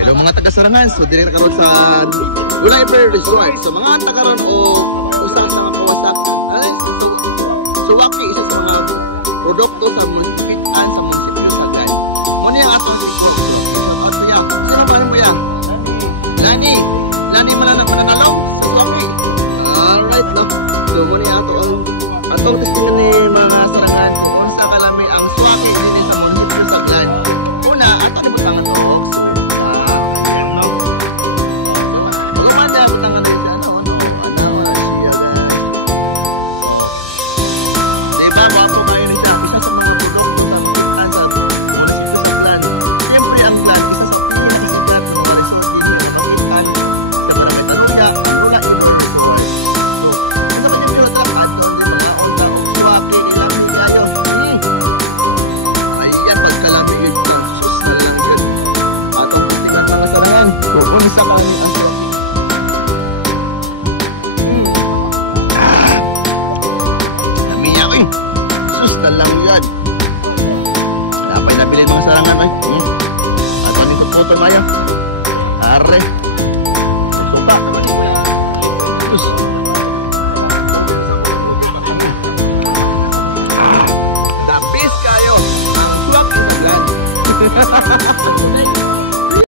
Hello mga taga-Sarangan, so dili karon sa Liber Resort. So mga taga-ron o usa sa mga kawasak. Suwaki isa sa mga produkto sa munisipalidad sa munisipyo sa Sagay. Mo niya ato si Suwaki. Ato niya. Sino ba mo ya? Lani. Lani mananang mananalong sa Suwaki. Alright no. So mo niya ato ang atong testingan ni mga Sarangan kung unsa kalami ang Suwaki dinhi sa munisipyo sa Sagay. Una ato ni butangan to. Sa langit ang namiyak eh. Sus, talang yan. Napay nabilin mga Sarangan eh. At maning putol mayo. Are.